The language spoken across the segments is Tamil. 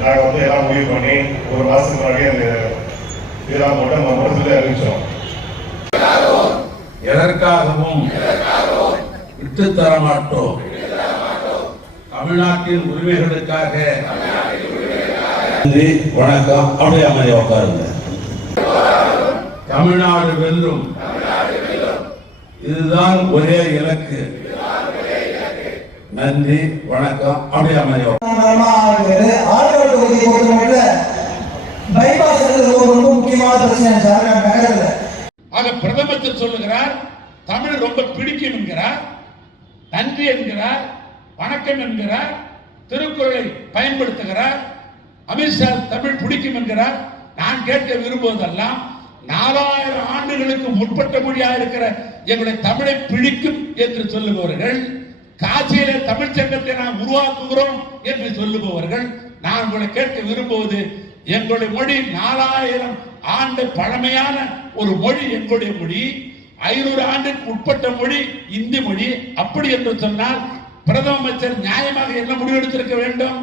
நாங்கள் வந்து எல்லாம் முடிவு பண்ணி ஒரு மாதத்துக்கு முன்னாடியே அந்த இதெல்லாம் மட்டும் நம்ம மனசில் அறிவிச்சோம். எதற்காகவும் விட்டு தர மாட்டோம். தமிழ்நாட்டின் உரிமைகளுக்காக. நன்றி, வணக்கம். அப்படியே அமைதியாக உட்காருங்க. தமிழ்நாடு வெல்லும், இதுதான் ஒரே இலக்கு. நன்றி, வணக்கம். அப்படியே அமைதியாக ஆளுநர் தொகுதியை பொறுத்தவரையில் பைபாஸ் ரொம்ப முக்கியமான பிரச்சனை சார் நகரத்தில். ஆக பிரதமர் சொல்லுகிறார் தமிழ் ரொம்ப பிடிக்கும் என்கிறார், நன்றி என்கிறார், வணக்கம் என்கிறார், திருக்குறளை பயன்படுத்துகிறார், அமித்ஷா தமிழ் பிடிக்கும் என்கிறார். நான் கேட்க விரும்புவதெல்லாம் 4000 ஆண்டுகளுக்கு முற்பட்ட மொழியாக இருக்கிற எங்களுடைய தமிழை பிடிக்கும் என்று சொல்லுபவர்கள், காசியில தமிழ் சங்கத்தை நாம் உருவாக்குகிறோம் என்று சொல்லுபவர்கள், நான் உங்களை கேட்க விரும்புவது, எங்களுடைய மொழி 4000 ஆண்டு பழமையான ஒரு மொழி எங்களுடைய மொழி, 500 ஆண்டுக்கு உட்பட்ட மொழி இந்தி மொழி. அப்படி என்று சொன்னால் பிரதம அமைச்சர் நியாயமாக என்ன முடிவெடுத்திருக்க வேண்டும்?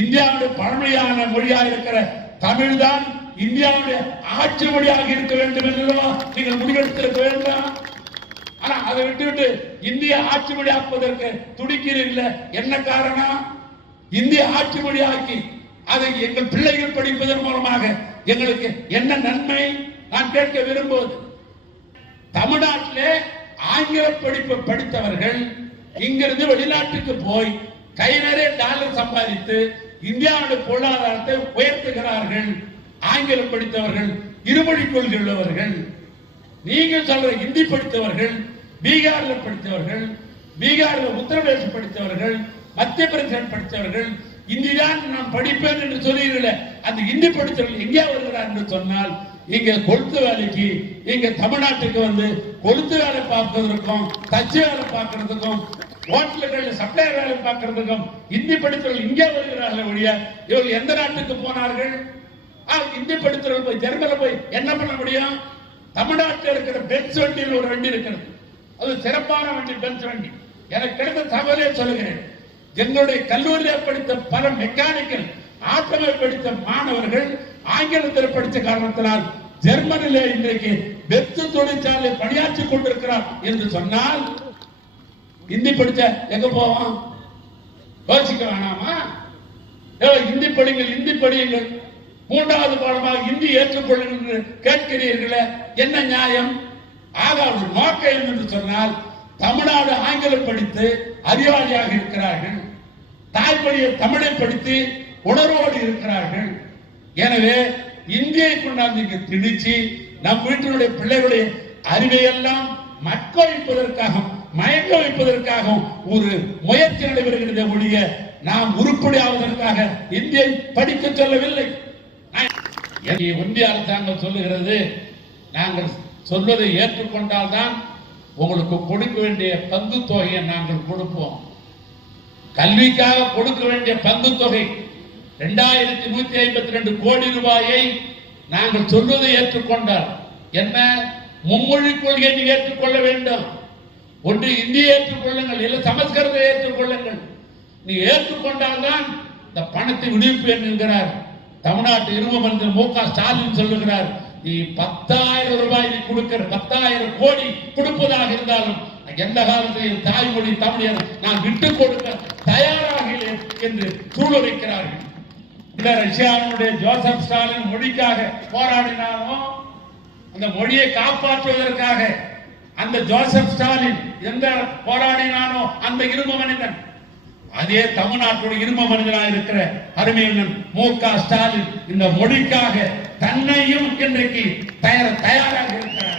இந்தியாவுடைய பழமையான மொழியாக இருக்கிற தமிழ்தான் இந்தியாவுடைய ஆட்சி மொழியாக இருக்க வேண்டும் என்று நீங்கள் முடிவெடுத்திருக்க வேண்டும். ஆனா அதை விட்டுவிட்டு இந்திய ஆட்சி மொழி ஆக்குவதற்கு துடிக்கிறீர்கள். என்ன காரணம்? இந்திய ஆட்சி மொழி ஆக்கி அதை எங்கள் பிள்ளைகள் படிப்பதன் மூலமாக எங்களுக்கு என்ன நன்மை? நான் கேட்க விரும்புவது, தமிழ்நாட்டிலே ஆங்கில படிப்பு படித்தவர்கள் இங்கிருந்து வெளிநாட்டுக்கு போய் கை நிறைய டாலர் சம்பாதித்து இந்தியாவுடைய பொருளாதாரத்தை உயர்த்துகிறார்கள். ஆங்கிலம் படித்தவர்கள், இருமொழி கொள்கை உள்ளவர்கள். நீங்கள் சொல்ற இந்தி படித்தவர்கள், பீகார்ல படித்தவர்கள், பீகார்ல உத்தரப்பிரதேச படித்தவர்கள், மத்திய பிரதேசம் படித்தவர்கள், இந்திதான் நான் படிப்பேன் என்று சொல்லுகிறீர்களே, அந்த இந்தி படித்தவர்கள் எங்கே வருகிறார் என்று சொன்னால், இங்க கொளுத்து வேலைக்கு இங்க தமிழ்நாட்டுக்கு வந்து கொளுத்து வேலை பார்ப்பதற்கும் தச்சு வேலை பார்க்கறதுக்கும் ஹோட்டல்களில் சப்ளை வேலை பார்க்கறதுக்கும் இந்தி படித்தவர்கள் இங்கே வருகிறார்கள் ஒழிய இவர்கள் எந்த நாட்டுக்கு போனார்கள்? இந்தி படித்தவர்கள் போய் ஜெர்மனில போய் என்ன பண்ண முடியும்? தமிழ்நாட்டில் இருக்கிற பென்ஸ் வண்டியில் ஒரு வண்டி இருக்கிறது, அது சிறப்பான வண்டி, பென்ஸ் வண்டி. எனக்கு கிடைத்த தகவலே சொல்லுகிறேன். எங்களுடைய கல்லூரியில் படித்த பல மெக்கானிக்கல் ஆட்டோமொபைல் படித்த மாணவர்கள் ஆங்கிலத்தில் படித்த காரணத்தினால் ஜெர்மனியிலே இன்றைக்கு பெத்து தொழிற்சாலை பணியாற்றிக் கொண்டிருக்கிறார் என்று சொன்னால், இந்தி படிச்ச எங்க போவோம்? யோசிக்க வேணாமா? இந்தி படிங்கள், இந்தி படியுங்கள், 3வது பாடமாக இந்தி ஏற்றுக்கொள்ளுங்கள் என்று கேட்கிறீர்களே, என்ன நியாயம்? ஆக அவர்கள் நோக்கம் என்று சொன்னால், தமிழ்நாடு ஆங்கிலம் படித்து அறிவாளியாக இருக்கிறார்கள், தாய்மொழியை தமிழை படித்து உணர்வோடு இருக்கிறார்கள். எனவே இந்தியை கொண்டாந்து இங்கு திணிச்சு நம் வீட்டினுடைய பிள்ளைகளுடைய அறிவையெல்லாம் மக்க வைப்பதற்காகவும் மயக்க வைப்பதற்காகவும் ஒரு முயற்சி நடைபெறுகிறது ஒழிய நாம் உருப்படியாவதற்காக இந்தியை படிக்க சொல்லவில்லை. ஒன்றிய அரசாங்கம் சொல்லுகிறது, நாங்கள் சொல்வதை ஏற்றுக்கொண்டால் தான் உங்களுக்கு கொடுக்க வேண்டிய பங்கு தொகையை நாங்கள் கொடுப்போம். கல்விக்காக கொடுக்க வேண்டிய பங்கு தொகை 2152 கோடி ரூபாயை நாங்கள் சொல்வதை ஏற்றுக்கொண்டால் என்ன? மும்மொழி கொள்கையை நீங்க ஏற்றுக்கொள்ள வேண்டும். ஒன்று இந்தியை ஏற்றுக்கொள்ளுங்கள், இல்லை சமஸ்கிருதத்தை ஏற்றுக்கொள்ளுங்கள். நீ ஏற்றுக்கொண்டால் தான் இந்த பணத்தை விடுவிப்பேன் என்கிறார் தமிழ்நாட்டு இரும மந்திரி மு க ஸ்டாலின் சொல்லுகிறார். நீ 10,000 ரூபாய் கொடுக்கிற 10,000 கோடி கொடுப்பதாக இருந்தாலும் எந்த காலத்தையும் தாய்மொழி தமிழர் நான் விட்டுக் கொடுக்க தயாராக என்று சூளுரைக்கிறார்கள். இந்த ரஷ்யாவுடைய ஜோசப் ஸ்டாலின் மொழிக்காக போராடினாரோ, அந்த மொழியை காப்பாற்றுவதற்காக அந்த ஜோசப் ஸ்டாலின் எந்த போராடினானோ அந்த இரும மனிதன், அதே தமிழ்நாட்டுடைய இரும மனிதனாக இருக்கிற அருமையண்ணன் மு க ஸ்டாலின் இந்த மொழிக்காக தன்னையும் இன்றைக்கு தயாராக இருக்கிறார்.